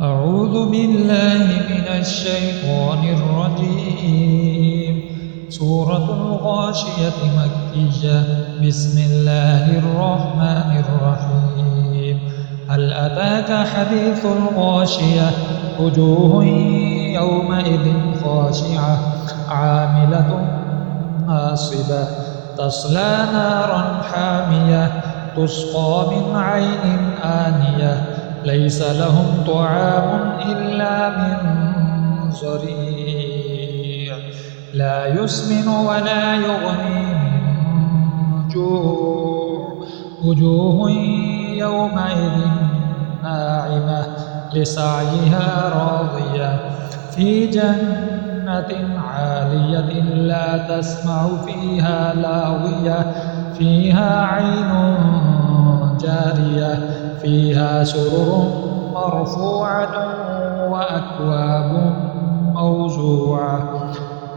أعوذ بالله من الشيطان الرجيم. سورة الغاشية مكية. بسم الله الرحمن الرحيم. هل أتاك حديث الغاشية؟ وجوه يومئذ خاشعة عاملة ناصبة تصلى نارا حامية تسقى من عين آنية ليس لهم طعام إلا من ضريع لا يسمن ولا يغني من جوع وجوه يومئذ ناعمة لسعيها راضية في جنة عالية لا تسمع فيها لاغية فيها عين جارية فيها سرر مرفوعة وأكواب موزوعة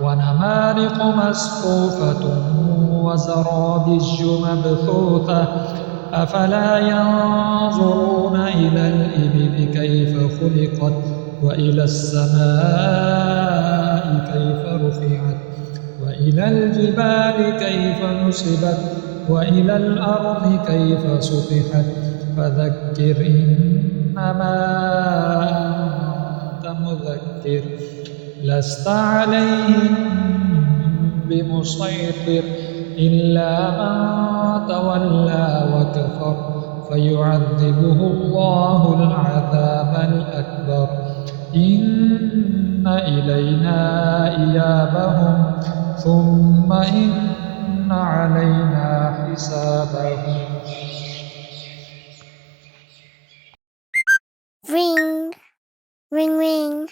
ونمارق مصفوفة وزرابي مبثوثة أفلا ينظرون إلى الإبل كيف خلقت وإلى السماء كيف رفعت وإلى الجبال كيف نصبت وإلى الأرض كيف سطحت فذكر إنما أنت مذكر لست عليهم بمسيطر إلا من تولى وكفر فيعذبه الله العذاب الأكبر إن إلينا إيابهم ثم إن علينا حسابهم. Ring, ring, ring.